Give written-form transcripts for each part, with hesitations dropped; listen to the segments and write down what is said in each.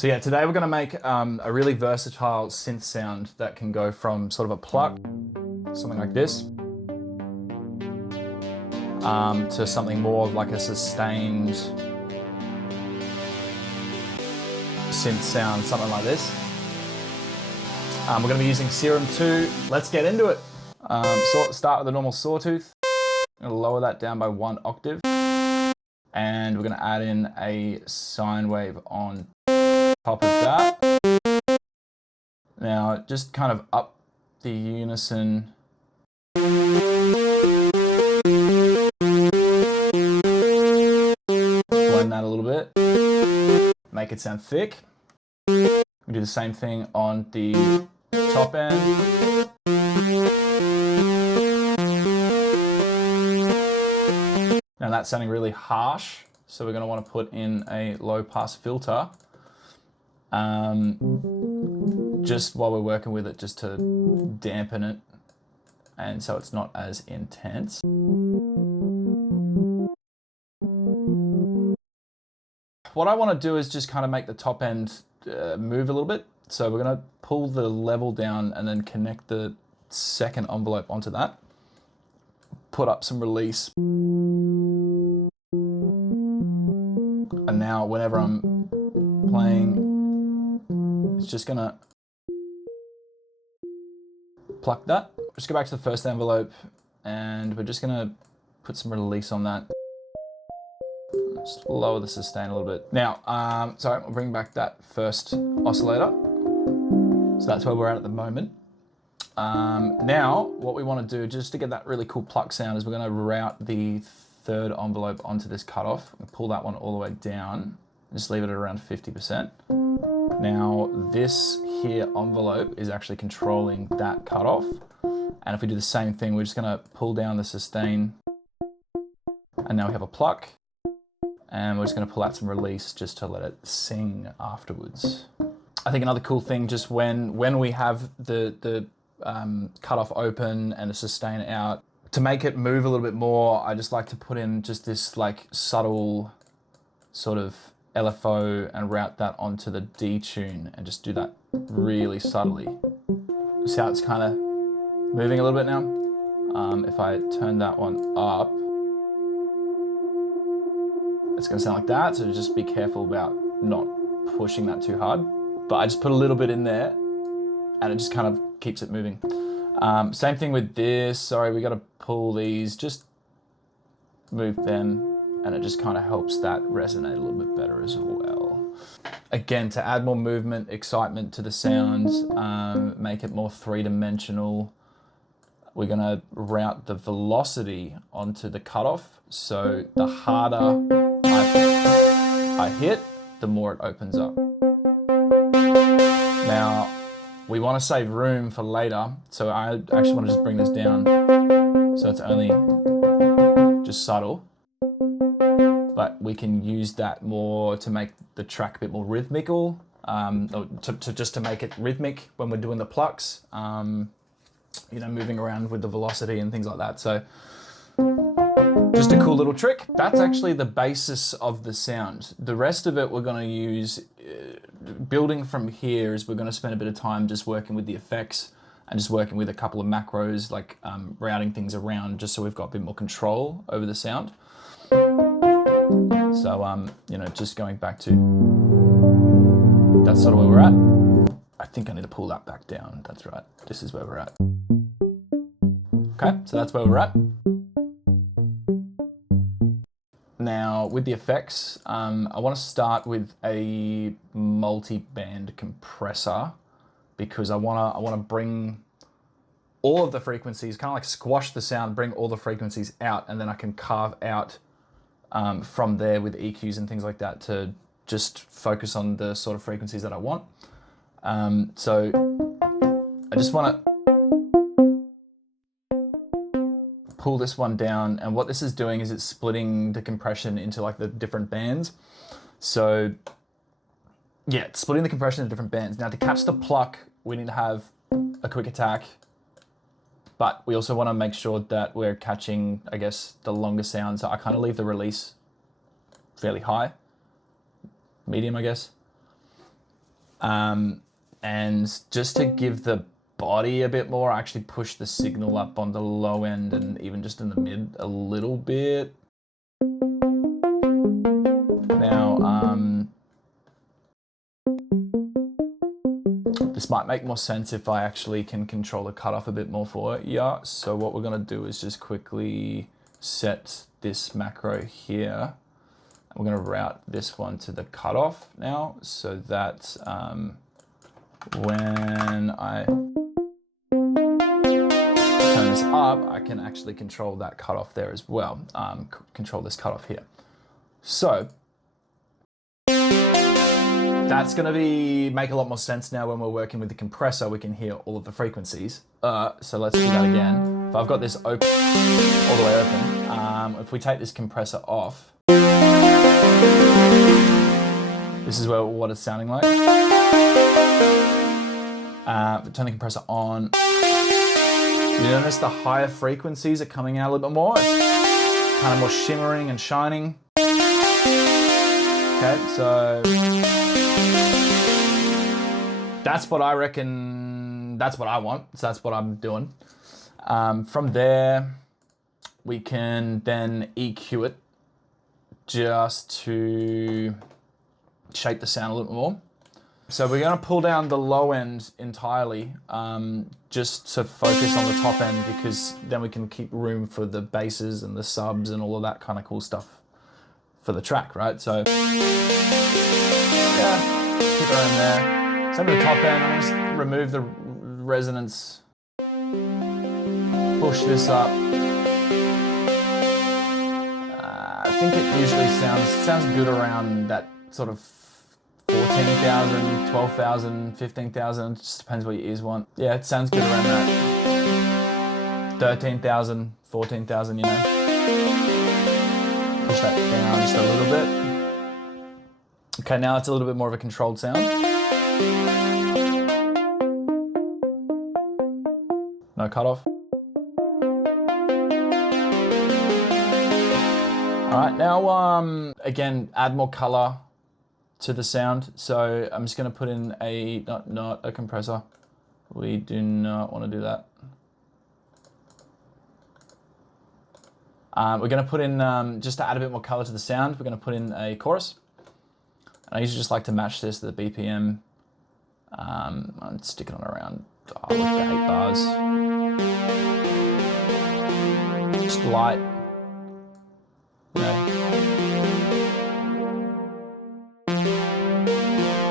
So yeah, today we're going to make a really versatile synth sound that can go from sort of a pluck, something like this, to something more of like a sustained synth sound, something like this. We're going to be using Serum 2. Let's get into it. Start with a normal sawtooth. I'm going to lower that down by 1 octave. And we're going to add in a sine wave on top of that. Now just kind of up the unison. Blend that a little bit. Make it sound thick. We do the same thing on the top end. Now that's sounding really harsh, so we're going to want to put in a low pass filter just while we're working with it, just to dampen it and so it's not as intense. What I want to do is just kind of make the top end move a little bit. So we're going to pull the level down and then connect the second envelope onto that. Put up some release. And now whenever I'm playing, it's just going to pluck that. Just go back to the first envelope and we're just going to put some release on that. Just lower the sustain a little bit. Now, sorry, I'll bring back that first oscillator. So that's where we're at the moment. Now, what we want to do, just to get that really cool pluck sound, is we're going to route the third envelope onto this cutoff. And pull that one all the way down. Just leave it at around 50%. Now, this here envelope is actually controlling that cutoff. And if we do the same thing, we're just going to pull down the sustain. And now we have a pluck. And we're just going to pull out some release just to let it sing afterwards. I think another cool thing, just when we have the cutoff open and the sustain out, to make it move a little bit more, I just like to put in just this like subtle sort of LFO and route that onto the D tune and just do that really subtly. See how it's kind of moving a little bit now? If I turn that one up, it's going to sound like that, so just be careful about not pushing that too hard. But I just put a little bit in there and it just kind of keeps it moving. Same thing with this. Sorry, we got to pull these, just move them, and it just kind of helps that resonate a little bit better as well. Again, to add more movement, excitement to the sound, make it more three-dimensional, we're going to route the velocity onto the cutoff. So the harder I hit, the more it opens up. Now, we want to save room for later, so I actually want to just bring this down so it's only just subtle. But we can use that more to make the track a bit more rhythmical, just to make it rhythmic when we're doing the plucks, you know, moving around with the velocity and things like that. So just a cool little trick. That's actually the basis of the sound. The rest of it we're going to use, building from here, is we're going to spend a bit of time just working with the effects and just working with a couple of macros, like routing things around, just so we've got a bit more control over the sound. So, you know, just going back to, that's sort of where we're at. I think I need to pull that back down. That's right. This is where we're at. Okay, so that's where we're at. Now, with the effects, I want to start with a multi-band compressor because I want to bring all of the frequencies, kind of like squash the sound, bring all the frequencies out, and then I can carve out from there with EQs and things like that to just focus on the sort of frequencies that I want. So I just want to pull this one down, and what this is doing is it's splitting the compression into like the different bands. So yeah, it's splitting the compression into different bands. Now to catch the pluck, we need to have a quick attack, but we also want to make sure that we're catching, I guess, the longer sound. So I kind of leave the release fairly high, medium, I guess. And just to give the body a bit more, I actually push the signal up on the low end and even just in the mid a little bit. Now, this might make more sense if I actually can control the cutoff a bit more for you. So what we're gonna do is just quickly set this macro here. We're gonna route this one to the cutoff now, so that when I turn this up, I can actually control that cutoff there as well. Control this cutoff here. So that's going to make a lot more sense now when we're working with the compressor. We can hear all of the frequencies. So let's do that again. If I've got this open, all the way open, if we take this compressor off, this is what it's sounding like. Turn the compressor on. You notice the higher frequencies are coming out a little bit more. It's kind of more shimmering and shining. Okay, so that's what I reckon, that's what I want, so that's what I'm doing. From there, we can then EQ it just to shape the sound a little more. So we're going to pull down the low end entirely, just to focus on the top end, because then we can keep room for the basses and the subs and all of that kind of cool stuff for the track, right? So yeah, keep it around there. Same with the top end. I'm just remove the resonance, push this up. I think it usually sounds good around that sort of 14,000, 12,000, 15,000, just depends what your ears want. Yeah, it sounds good around that. 13,000, 14,000, you know. Push that down just a little bit. Okay, now it's a little bit more of a controlled sound. No cutoff. All right, now again, add more color to the sound. So I'm just going to put in a not a compressor. We do not want to do that. We're going to put in just to add a bit more color to the sound. We're going to put in a chorus. And I usually just like to match this to the BPM. I'm sticking on around with the 8 bars. Just light. You know.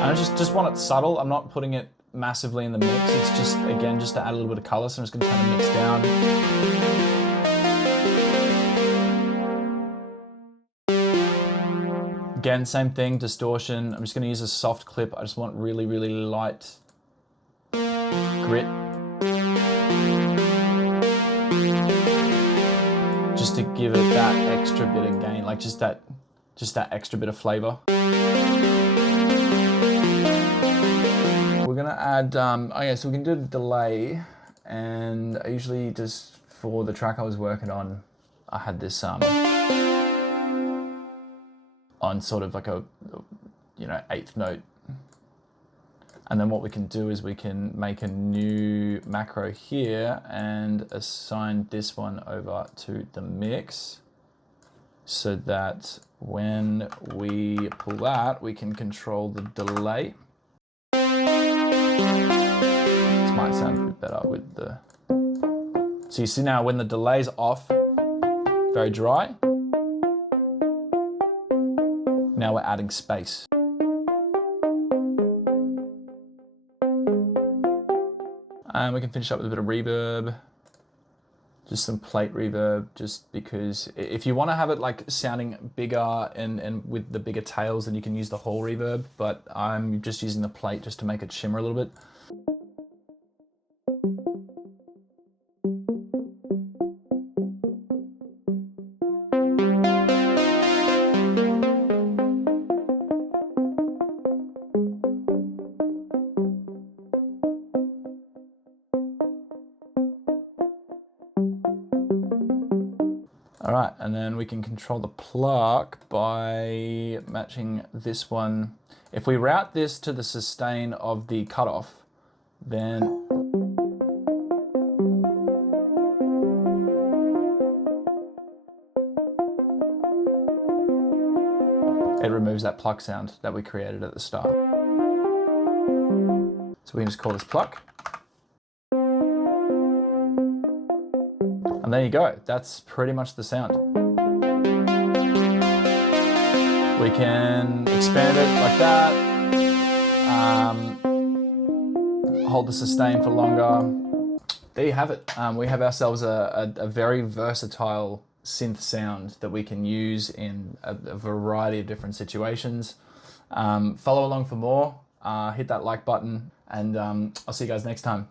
And I just want it subtle. I'm not putting it massively in the mix. It's just, again, just to add a little bit of color. So I'm just going to turn the mix down. Again, same thing, distortion. I'm just going to use a soft clip. I just want really, really light grit. Just to give it that extra bit of gain, like just that extra bit of flavor. We're gonna add, okay, so we can do a delay, and I usually just, for the track I was working on, I had this on sort of like a, you know, 8th note. And then what we can do is we can make a new macro here and assign this one over to the mix, so that when we pull that, we can control the delay. This might sound a bit better with the... So you see now when the delay's off, very dry. Now we're adding space. And we can finish up with a bit of reverb. Just some plate reverb, just because if you want to have it like sounding bigger and with the bigger tails, then you can use the hall reverb, but I'm just using the plate just to make it shimmer a little bit. All right, and then we can control the pluck by matching this one. If we route this to the sustain of the cutoff, then it removes that pluck sound that we created at the start. So we can just call this pluck. And there you go. That's pretty much the sound. We can expand it like that. Hold the sustain for longer. There you have it. We have ourselves a very versatile synth sound that we can use in a variety of different situations. Follow along for more. Hit that like button, and I'll see you guys next time.